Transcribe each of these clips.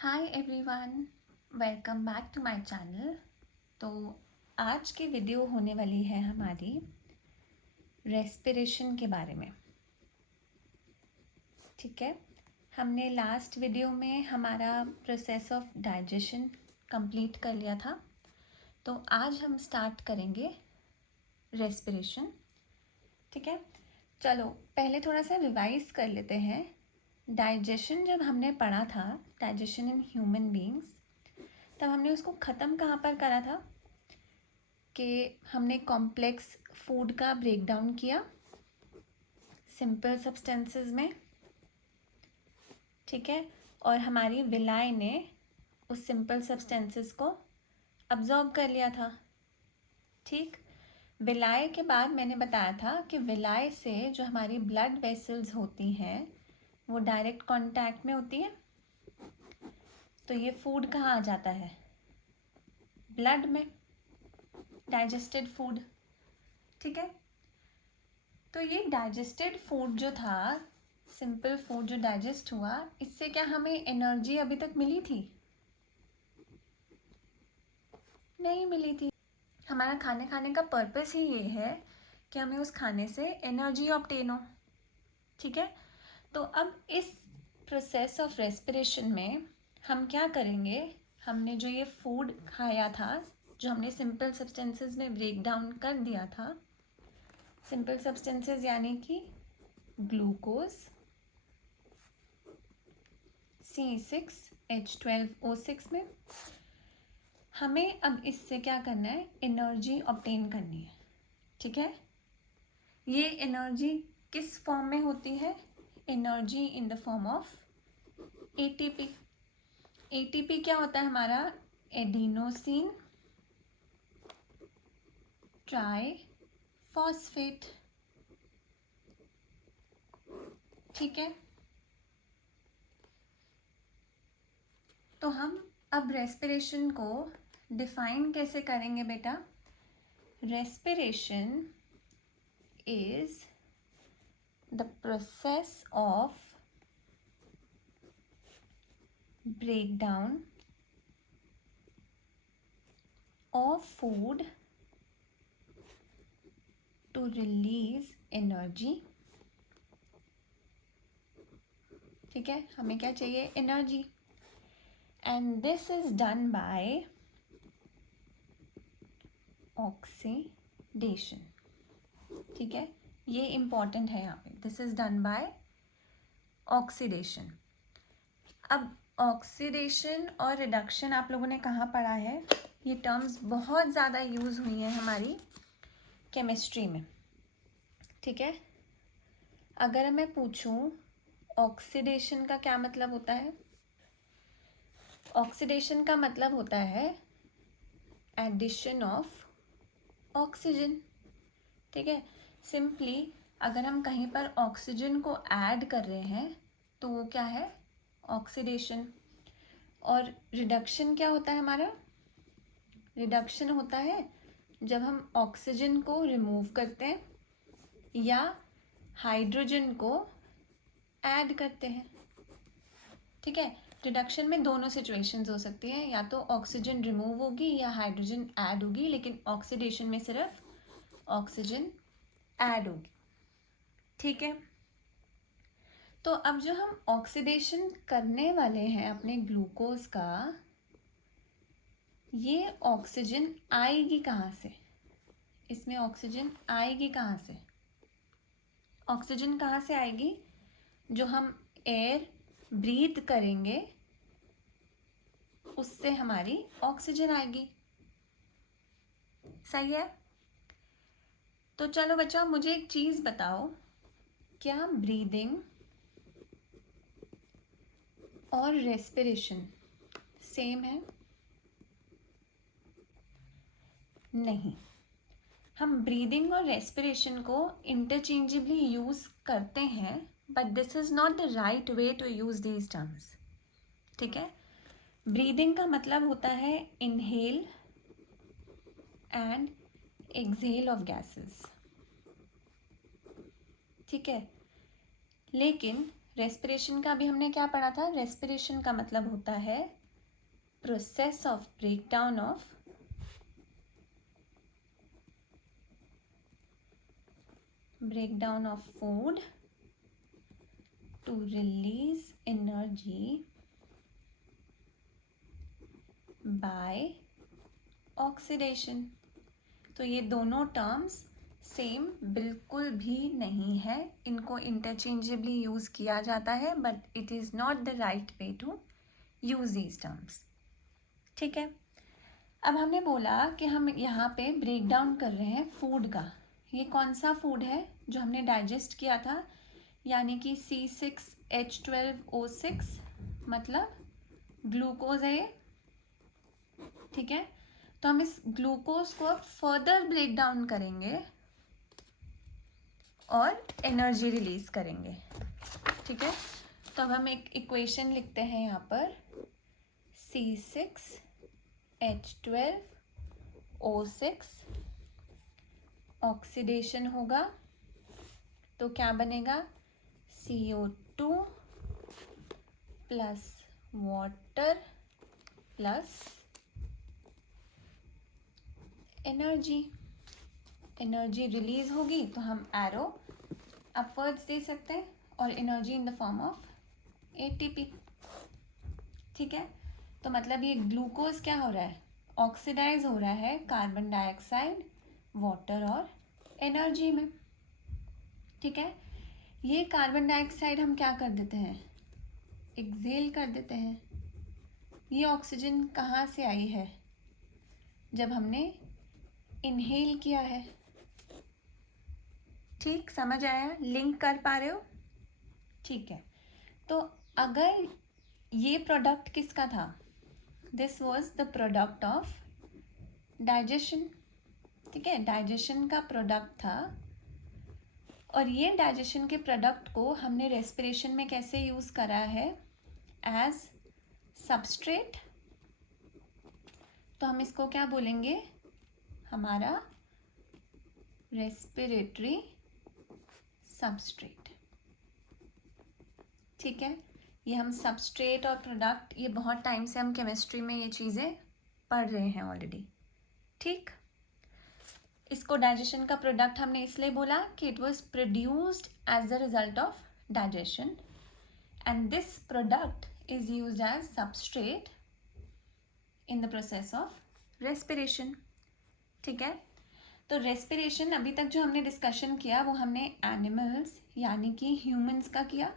Hi everyone, welcome back to my channel. तो आज की वीडियो होने वाली है हमारी रेस्पिरेशन के बारे में। ठीक है, हमने लास्ट वीडियो में हमारा प्रोसेस ऑफ डाइजेशन कंप्लीट कर लिया था। तो आज हम स्टार्ट करेंगे रेस्पिरेशन। ठीक है, चलो पहले थोड़ा सा रिवाइज कर लेते हैं। डाइजेशन जब हमने पढ़ा था, डाइजेशन इन ह्यूमन बींग्स, तब हमने उसको ख़त्म कहाँ पर करा था कि हमने कॉम्प्लेक्स फूड का ब्रेकडाउन किया सिंपल सब्सटेंसेस में। ठीक है, और हमारी विलाई ने उस सिंपल सब्सटेंसेस को अब्जॉर्ब कर लिया था। ठीक, विलाई के बाद मैंने बताया था कि विलाई से जो हमारी ब्लड वेसल्स होती हैं वो डायरेक्ट कांटेक्ट में होती है। तो ये फूड कहाँ आ जाता है? ब्लड में, डाइजेस्टेड फूड। ठीक है, तो ये डाइजेस्टेड फूड जो था, सिंपल फूड जो डाइजेस्ट हुआ, इससे क्या हमें एनर्जी अभी तक मिली थी? नहीं मिली थी। हमारा खाने खाने का पर्पस ही ये है कि हमें उस खाने से एनर्जी ऑब्टेन हो। ठीक है, तो अब इस प्रोसेस ऑफ रेस्पिरेशन में हम क्या करेंगे? हमने जो ये फूड खाया था, जो हमने सिंपल सब्सटेंसेस में ब्रेक डाउन कर दिया था, सिंपल सब्सटेंसेस यानी कि ग्लूकोज, C6H12O6 में, हमें अब इससे क्या करना है? एनर्जी ऑब्टेन करनी है। ठीक है, ये एनर्जी किस फॉर्म में होती है? Energy in the form of ATP. ATP क्या होता है हमारा? Adenosine try phosphate. ठीक है, तो हम अब रेस्पिरेशन को डिफाइन कैसे करेंगे बेटा? Respiration is the process of breakdown of food to release energy। ठीक है, हमें क्या चाहिए? Energy. And this is done by oxidation. ठीक है, ये इंपॉर्टेंट है यहाँ पे, this is done by oxidation. अब ऑक्सीडेशन और रिडक्शन आप लोगों ने कहाँ पढ़ा है? ये टर्म्स बहुत ज़्यादा यूज़ हुई हैं हमारी केमिस्ट्री में। ठीक है, अगर मैं पूछूं ऑक्सीडेशन का क्या मतलब होता है? ऑक्सीडेशन का मतलब होता है एडिशन ऑफ ऑक्सीजन। ठीक है, सिंपली अगर हम कहीं पर ऑक्सीजन को ऐड कर रहे हैं तो वो क्या है? ऑक्सीडेशन। और रिडक्शन क्या होता है हमारा? रिडक्शन होता है जब हम ऑक्सीजन को रिमूव करते हैं या हाइड्रोजन को ऐड करते हैं। ठीक है, रिडक्शन में दोनों सिचुएशंस हो सकती हैं, या तो ऑक्सीजन रिमूव होगी या हाइड्रोजन ऐड होगी, लेकिन ऑक्सीडेशन में सिर्फ ऑक्सीजन ऐड होगी। ठीक है, तो अब जो हम ऑक्सीडेशन करने वाले हैं अपने ग्लूकोज का, ये ऑक्सीजन आएगी कहाँ से? इसमें ऑक्सीजन आएगी कहाँ से? ऑक्सीजन कहाँ से आएगी? जो हम एयर ब्रीथ करेंगे उससे हमारी ऑक्सीजन आएगी। सही है? तो चलो बच्चों, मुझे एक चीज़ बताओ, क्या ब्रीदिंग और रेस्पिरेशन सेम है? नहीं, हम ब्रीदिंग और रेस्पिरेशन को इंटरचेंजेबली यूज़ करते हैं, but this is not the right way to use these terms. ठीक है, ब्रीदिंग का मतलब होता है inhale and exhale of gases. ठीक है, लेकिन रेस्पिरेशन का भी हमने क्या पढ़ा था? रेस्पिरेशन का मतलब होता है process of breakdown of food to release energy by oxidation. तो ये दोनों टर्म्स सेम बिल्कुल भी नहीं है, इनको इंटरचेंजेबली यूज़ किया जाता है, but it is not the right way to use these terms. ठीक है, अब हमने बोला कि हम यहाँ पे ब्रेक डाउन कर रहे हैं फूड का. ये कौन सा फूड है जो हमने डाइजेस्ट किया था? यानी कि C6H12O6 मतलब ग्लूकोज है ये. ठीक है, तो हम इस ग्लूकोज को अब फर्दर ब्रेक डाउन करेंगे और एनर्जी रिलीज करेंगे. ठीक है, तो अब हम एक इक्वेशन लिखते हैं यहाँ पर. C6H12O6 ऑक्सीडेशन होगा तो क्या बनेगा? CO2 plus water plus energy. Energy release होगी तो हम एरो अपवर्ड्स दे सकते हैं और energy in the form of ATP. ठीक है, तो मतलब ये ग्लूकोज क्या हो रहा है? ऑक्सीडाइज हो रहा है कार्बन डाइऑक्साइड, वाटर और एनर्जी में. ठीक है, ये कार्बन डाइऑक्साइड हम क्या कर देते हैं? एक्सेल कर देते हैं. ये ऑक्सीजन कहाँ से आई है? जब हमने इनहेल किया है. ठीक, समझ आया? लिंक कर पा रहे हो? ठीक है, तो अगर ये प्रोडक्ट किसका था? This was the product of digestion. ठीक है, डाइजेशन का प्रोडक्ट था और ये डाइजेशन के प्रोडक्ट को हमने रेस्पिरेशन में कैसे यूज़ करा है? As substrate. तो हम इसको क्या बोलेंगे? हमारा रेस्पिरेटरी सबस्ट्रेट. ठीक है, ये हम सबस्ट्रेट और प्रोडक्ट, ये बहुत टाइम से हम केमिस्ट्री में ये चीज़ें पढ़ रहे हैं ऑलरेडी. ठीक, इसको डाइजेशन का प्रोडक्ट हमने इसलिए बोला कि it was produced as the result of digestion and this product is used as substrate in the process of respiration. ठीक है, तो रेस्पिरेशन अभी तक जो हमने डिस्कशन किया वो हमने एनिमल्स यानी कि ह्यूमंस का किया.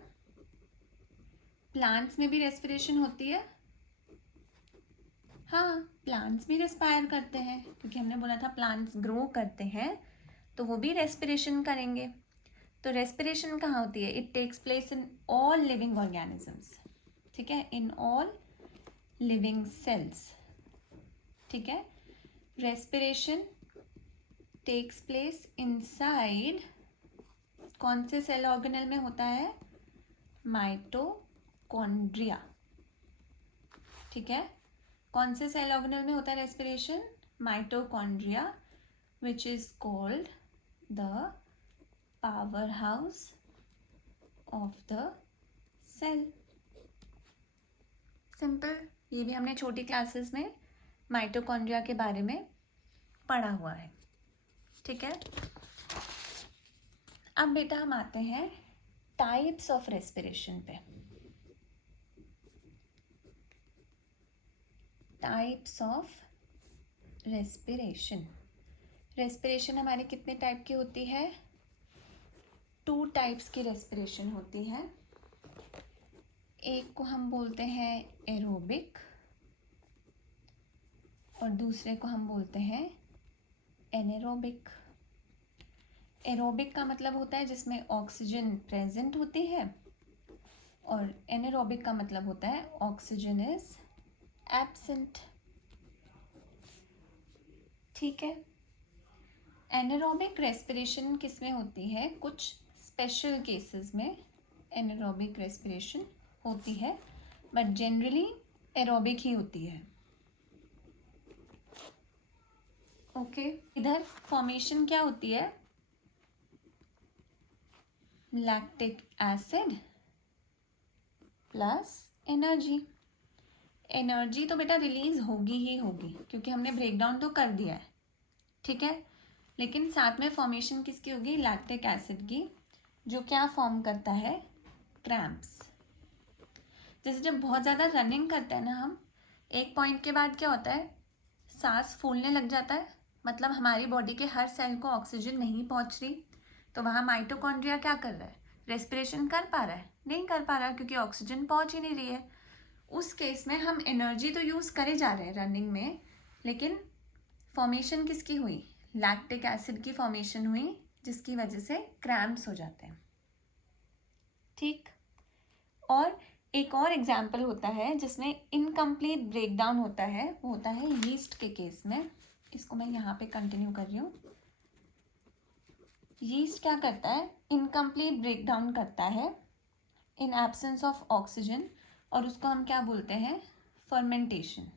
प्लांट्स में भी रेस्पिरेशन होती है. हाँ, प्लांट्स भी रेस्पायर करते हैं क्योंकि हमने बोला था प्लांट्स ग्रो करते हैं तो वो भी रेस्पिरेशन करेंगे. तो रेस्पिरेशन कहाँ होती है? It takes place in all living organisms. ठीक है, इन ऑल लिविंग सेल्स. ठीक है, रेस्पिरेशन टेक्स प्लेस इनसाइड कौन से सेल ऑर्गेनल में होता है? माइटोकॉन्ड्रिया. ठीक है, कौन से सेल ऑर्गेनल में होता है respiration? Mitochondria, which is called the power house of the cell. Simple, ये भी हमने छोटी क्लासेस में माइटोकॉन्ड्रिया के बारे में पढ़ा हुआ है. ठीक है, अब बेटा हम आते हैं टाइप्स ऑफ रेस्पिरेशन पे. Types of respiration. रेस्पिरेशन हमारे कितने टाइप की होती है? 2 टाइप्स की रेस्पिरेशन होती है. एक को हम बोलते हैं एरोबिक और दूसरे को हम बोलते हैं एनेरोबिक. एरोबिक का मतलब होता है जिसमें ऑक्सीजन प्रेजेंट होती है और एनेरोबिक का मतलब होता है ऑक्सीजन इज एब्सेंट. ठीक है, एनेरोबिक रेस्पिरेशन किस में होती है? कुछ स्पेशल केसेस में एनेरोबिक रेस्पिरेशन होती है, बट जनरली एरोबिक ही होती है. ओके, इधर फॉर्मेशन क्या होती है? Lactic acid plus energy. Energy तो बेटा रिलीज होगी ही होगी क्योंकि हमने ब्रेक डाउन तो कर दिया है, ठीक है। लेकिन साथ में फॉर्मेशन किसकी होगी, लैक्टिक एसिड की, जो क्या फॉर्म करता है, क्रैम्प्स। जैसे जब बहुत ज़्यादा रनिंग करते हैं ना हम, एक पॉइंट के बाद क्या होता है, सांस फूलने लग जाता है, मतलब हमारी बॉडी के हर सेल को ऑक्सीजन नहीं पहुंच रही, तो वहाँ माइटोकॉन्ड्रिया क्या कर रहा है, रेस्पिरेशन कर पा रहा है, नहीं कर पा रहा क्योंकि ऑक्सीजन पहुंच ही नहीं रही है। उस केस में हम एनर्जी तो यूज़ करे जा रहे हैं रनिंग में, लेकिन फॉर्मेशन किसकी हुई, लैक्टिक एसिड की फॉर्मेशन हुई, जिसकी वजह से क्रैम्प्स हो जाते हैं, ठीक। और एक और एग्जाम्पल होता है जिसमें इनकम्प्लीट ब्रेकडाउन होता है, वो होता है यीस्ट के केस में। इसको मैं यहाँ पे कंटिन्यू कर रही हूँ। यीस्ट क्या करता है, इनकम्प्लीट ब्रेकडाउन करता है इन एब्सेंस ऑफ ऑक्सीजन, और उसको हम क्या बोलते हैं, फर्मेंटेशन।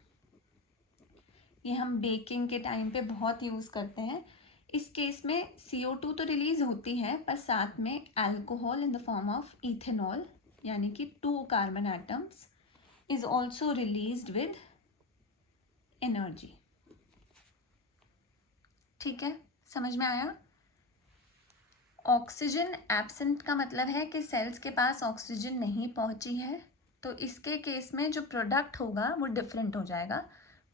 ये हम बेकिंग के टाइम पे बहुत यूज़ करते हैं। इस केस में CO2 तो रिलीज होती है, पर साथ में alcohol in the form of ethanol, यानी कि 2 carbon atoms is also released with energy, ठीक है, समझ में आया। ऑक्सीजन एब्सेंट का मतलब है कि सेल्स के पास ऑक्सीजन नहीं पहुंची है, तो इसके केस में जो प्रोडक्ट होगा वो डिफरेंट हो जाएगा,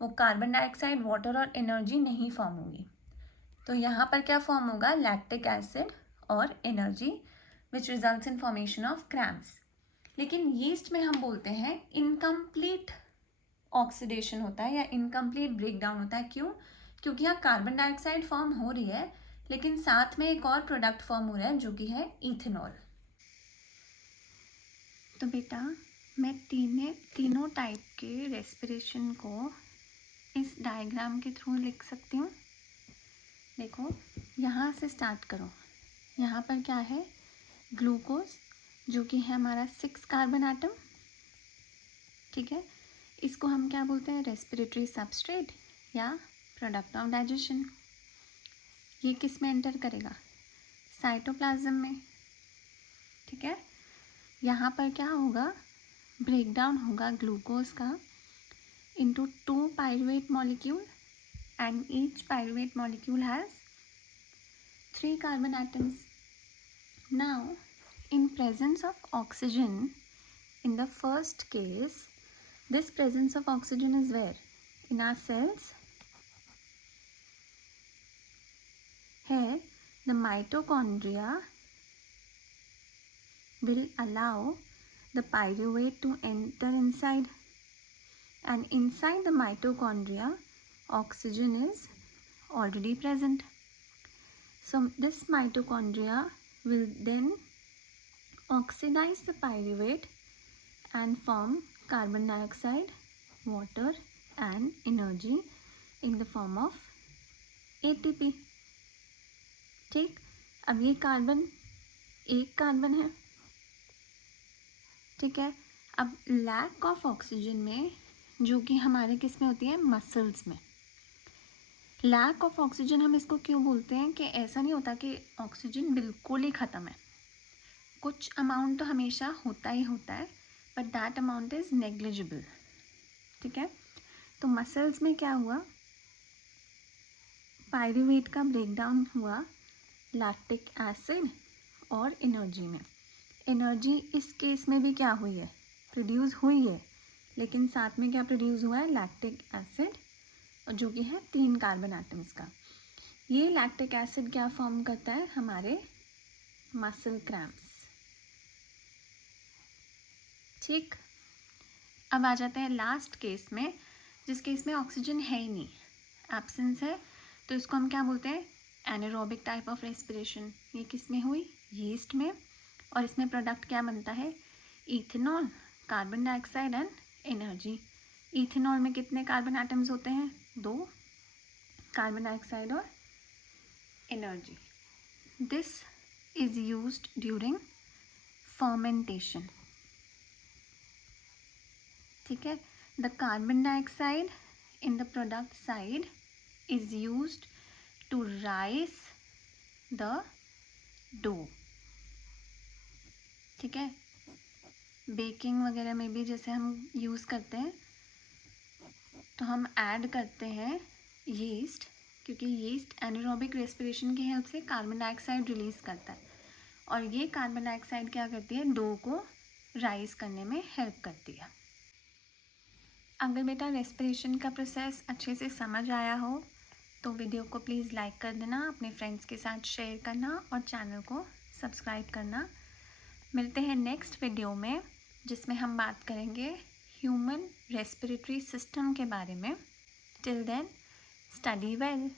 वो कार्बन डाइऑक्साइड, वाटर और एनर्जी नहीं फॉर्म होगी। तो यहाँ पर क्या फॉर्म होगा, लैक्टिक एसिड और energy, which results in formation of cramps. लेकिन यीस्ट में हम बोलते हैं इनकम्प्लीट ऑक्सीडेशन होता है या इनकम्प्लीट ब्रेकडाउन होता है। क्यों, क्योंकि यहाँ कार्बन डाइऑक्साइड फॉर्म हो रही है, लेकिन साथ में एक और प्रोडक्ट फॉर्म हो रहा है जो कि है इथेनॉल। तो बेटा मैं तीनों टाइप के रेस्पिरेशन को इस डायग्राम के थ्रू लिख सकती हूँ। देखो यहाँ से स्टार्ट करो, यहाँ पर क्या है, ग्लूकोज, जो कि है हमारा 6 कार्बन एटम, ठीक है। इसको हम क्या बोलते हैं, रेस्पिरेटरी सबस्ट्रेट या प्रोडक्ट ऑफ डाइजेशन। ये किस में एंटर करेगा, साइटोप्लाज्म में, ठीक है। यहाँ पर क्या होगा, ब्रेकडाउन होगा ग्लूकोज का into 2 pyruvate molecule, and each pyruvate molecule has 3 carbon atoms. Now in presence of oxygen, in the first case, this presence of oxygen is where, in our cells. Here the mitochondria will allow the pyruvate to enter inside, and inside the mitochondria oxygen is already present. So this mitochondria will then oxidize the pyruvate and form carbon dioxide, water and energy in the form of ATP, ठीक। अब ये carbon, एक carbon है, ठीक है। अब lack of oxygen में, जो कि हमारे किस में होती है, मसल्स में, लैक ऑफ ऑक्सीजन हम इसको क्यों बोलते हैं, कि ऐसा नहीं होता कि ऑक्सीजन बिल्कुल ही ख़त्म है, कुछ अमाउंट तो हमेशा होता ही होता है, but that amount is negligible, ठीक है। तो मसल्स में क्या हुआ, पायरूवेट का ब्रेकडाउन हुआ लैक्टिक एसिड और एनर्जी में। एनर्जी इस केस में भी क्या हुई है, प्रोड्यूस हुई है, लेकिन साथ में क्या प्रोड्यूस हुआ है, लैक्टिक एसिड, और जो कि है 3 कार्बन एटम्स का। ये लैक्टिक एसिड क्या फॉर्म करता है, हमारे मसल क्रैम्प्स, ठीक। अब आ जाते हैं लास्ट केस में, जिस केस में ऑक्सीजन है ही नहीं, एब्सेंस है, तो इसको हम क्या बोलते हैं, एनारोबिक टाइप ऑफ रेस्पिरेशन। ये किस में हुई, यीस्ट में, और इसमें प्रोडक्ट क्या बनता है, ethanol, carbon dioxide and energy. Ethanol में कितने कार्बन एटम्स होते हैं, 2, कार्बन डाइऑक्साइड और एनर्जी। This is used during fermentation, ठीक है। The carbon dioxide in the product side is used to raise the dough, ठीक है। बेकिंग वगैरह में भी जैसे हम यूज़ करते हैं, तो हम ऐड करते हैं यीस्ट, क्योंकि यीस्ट एनारोबिक रेस्पिरेशन की हेल्प से कार्बन डाइऑक्साइड रिलीज़ करता है, और ये कार्बन डाइऑक्साइड क्या करती है, डो को राइज करने में हेल्प करती है। अगर बेटा रेस्पिरेशन का प्रोसेस अच्छे से समझ आया हो तो वीडियो को प्लीज़ लाइक कर देना, अपने फ्रेंड्स के साथ शेयर करना और चैनल को सब्सक्राइब करना। मिलते हैं नेक्स्ट वीडियो में, जिसमें हम बात करेंगे ह्यूमन रेस्पिरेटरी सिस्टम के बारे में। Till then, study well.